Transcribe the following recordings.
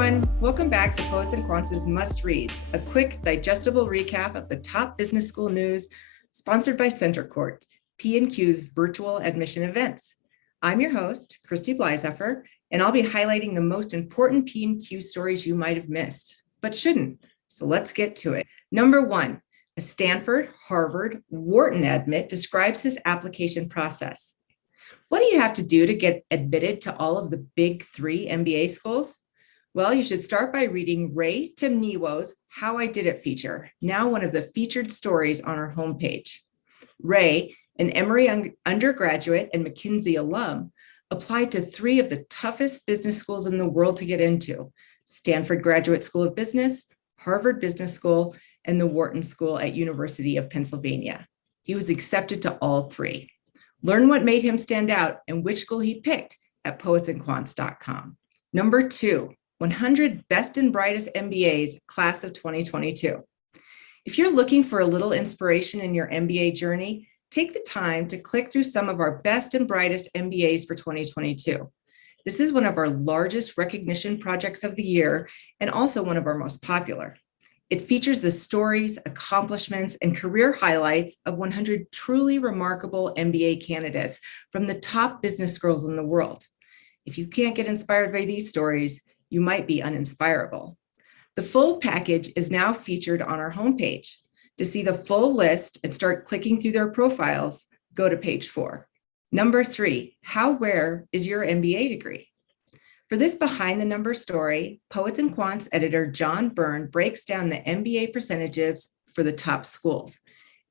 everyone. Welcome back to Poets and Quants' Must Reads, a quick, digestible recap of the top business school news sponsored by Center Court, P&Q's virtual admission events. I'm your host, Christy Blyzeffer, and I'll be highlighting the most important P&Q stories you might have missed, but shouldn't. So let's get to it. Number one, a Stanford-Harvard-Wharton admit describes his application process. What do you have to do to get admitted to all of the big three MBA schools? Well, you should start by reading Ray Temniwo's How I Did It feature, now one of the featured stories on our homepage. Ray, an Emory undergraduate and McKinsey alum, applied to three of the toughest business schools in the world to get into: Stanford Graduate School of Business, Harvard Business School, and the Wharton School at University of Pennsylvania. He was accepted to all three. Learn what made him stand out and which school he picked at poetsandquants.com. Number two, 100 Best and Brightest MBAs, Class of 2022. If you're looking for a little inspiration in your MBA journey, take the time to click through some of our best and brightest MBAs for 2022. This is one of our largest recognition projects of the year and also one of our most popular. It features the stories, accomplishments, and career highlights of 100 truly remarkable MBA candidates from the top business schools in the world. If you can't get inspired by these stories, you might be uninspirable. The full package is now featured on our homepage. To see the full list and start clicking through their profiles, go to page 4. Number 3, how rare is your MBA degree? For this behind the numbers story, Poets and Quants editor John Byrne breaks down the MBA percentages for the top schools.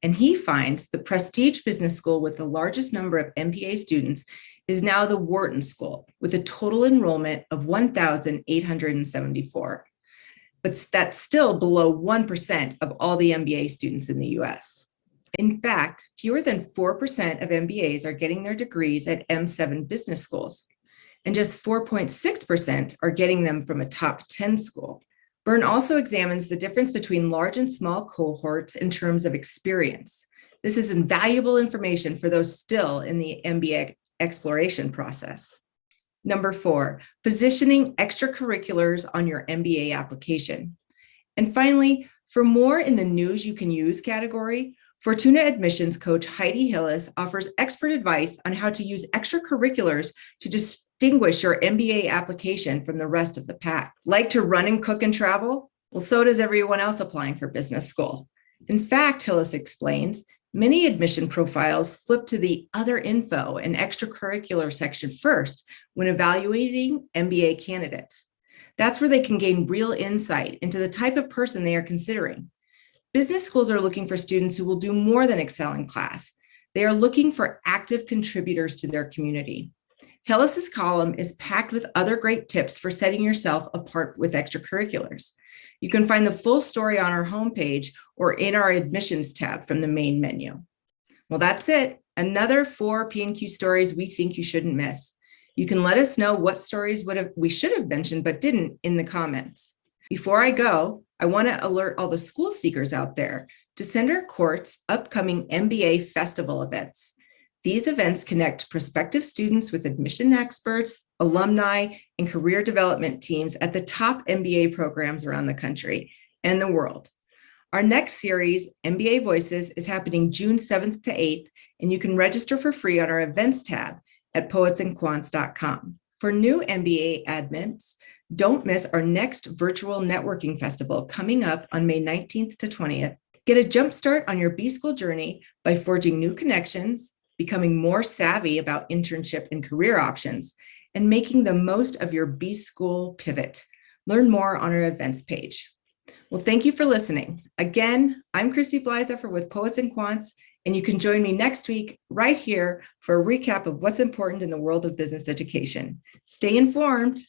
And he finds the prestige business school with the largest number of MBA students is now the Wharton School, with a total enrollment of 1,874. But that's still below 1% of all the MBA students in the US. In fact, fewer than 4% of MBAs are getting their degrees at M7 business schools, and just 4.6% are getting them from a top 10 school. Byrne also examines the difference between large and small cohorts in terms of experience. This is invaluable information for those still in the MBA exploration process. Number 4, positioning extracurriculars on your MBA application. And finally, for more in the news you can use category, Fortuna admissions coach Heidi Hillis offers expert advice on how to use extracurriculars to distinguish your MBA application from the rest of the pack. Like to run and cook and travel? Well, so does everyone else applying for business school. In fact, Hillis explains, many admission profiles flip to the other info and extracurricular section first when evaluating MBA candidates. That's where they can gain real insight into the type of person they are considering. Business schools are looking for students who will do more than excel in class. They are looking for active contributors to their community. Hillis's column is packed with other great tips for setting yourself apart with extracurriculars. You can find the full story on our homepage or in our admissions tab from the main menu. Well, that's it. Another 4 P&Q stories we think you shouldn't miss. You can let us know what stories we should have mentioned but didn't in the comments. Before I go, I want to alert all the school seekers out there to Center Court's upcoming MBA festival events. These events connect prospective students with admission experts, alumni, and career development teams at the top MBA programs around the country and the world. Our next series, MBA Voices, is happening June 7th to 8th, and you can register for free on our events tab at poetsandquants.com. For new MBA admins, don't miss our next virtual networking festival coming up on May 19th to 20th. Get a jump start on your B-School journey by forging new connections, becoming more savvy about internship and career options, and making the most of your B-School pivot. Learn more on our events page. Well, thank you for listening. Again, I'm Christy Blyzeffer with Poets and Quants, and you can join me next week right here for a recap of what's important in the world of business education. Stay informed.